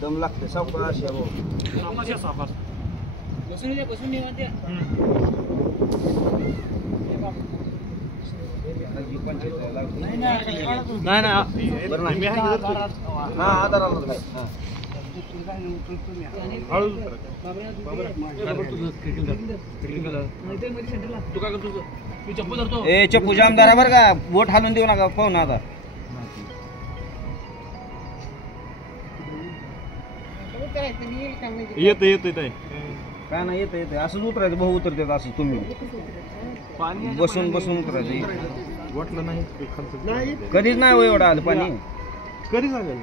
दम लागते सावकाश या भाऊ. नाही आधाराला काय ए चप्पू जामदार बरं का बोट हालून देऊ नका पाहू ना आता. येत काय नाही येत असंच उतरायचं भाऊ उतरतात असं तुम्ही बसून उतरायचं. वाटलं नाही कधीच नाही हो एवढं आलं पाणी कधी झालं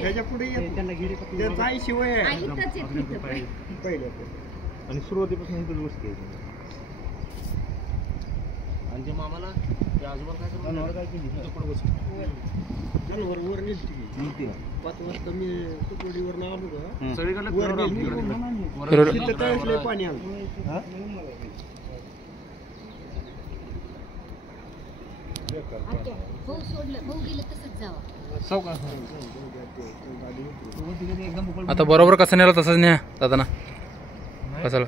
ह्याच्या पुढे शिवाय आणि सुरुवातीपासून इथेच गोष्टी आहे. आणि ते मामाला आजोबा काय जनावर वर नेलती 5 वाजता मी तुकडीवर आलो का सगळीकडे पाणी आलं. आता बरोबर कसं नेला तसंच न्या दादा कसाला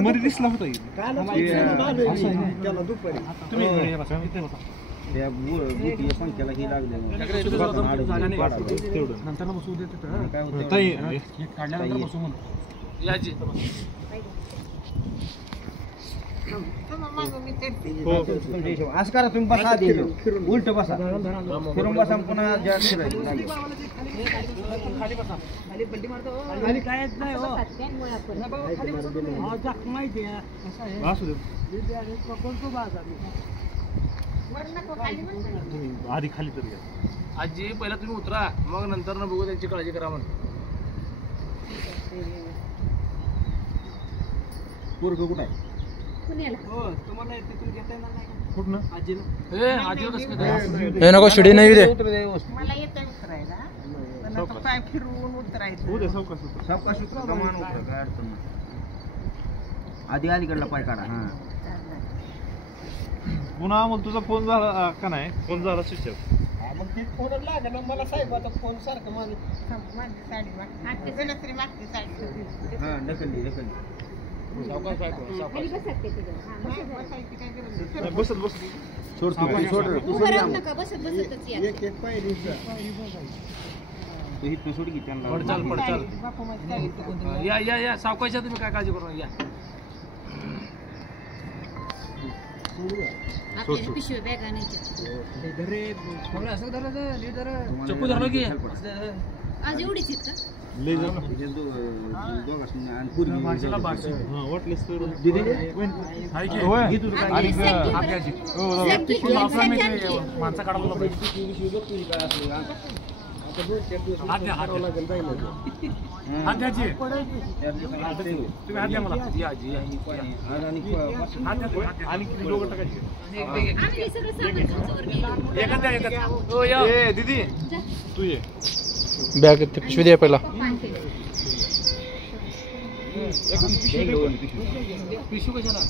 मध्ये दिसला होता त्याला दुपारी पंख्याला हे लागले नंतर बसू देत असं करा तुम्ही बसा उलट बसा फिरून बसा पुन्हा आधी खाली तर घ्या आजी पहिला तुम्ही उतरा मग नंतर ना बघू त्यांची काळजी करा म्हणून. पोरग कुठं आहे हे नको शिडी नाही दे मला येतं उतरायला पण आता पाय फिरवून उतरायचं. सावकाश उतरा कमान उतरा काय अडचण नाही. आधी अलीकडला पाय काढा. हा पुन्हा मग तुझा फोन झाला का नाही फोन झाला स्विच ऑफ मग ते फोन लागला मला साहेबाचा फोन सारखं माझी साडी मागते साडी हा ढकलली बसत सोड एक पायरी सोड की त्यांना पडचाल या सावकाशा तुम्ही काय काळजी करू या. चप्पू धरलो की आज एवढीच आहेत का ले जा माणसा काढायला दीदी तू ये बॅग पिशवी द्या पहिला पिशू कशाला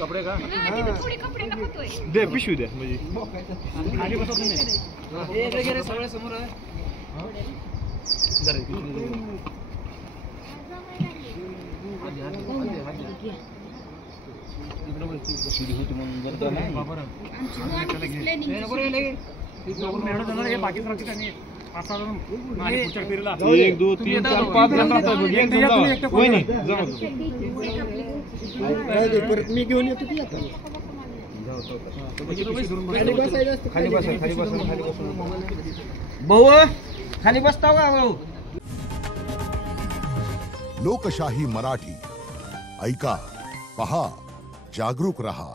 कपडे का दे पिशवी द्या म्हणजे सगळ्या समोर एक दो तीन चार पाच जण परत मी घेऊन येतो की आता खाली बसा भाऊ खाली बसताव का भाऊ. लोकशाही मराठी ऐका पहा जागरूक रहा.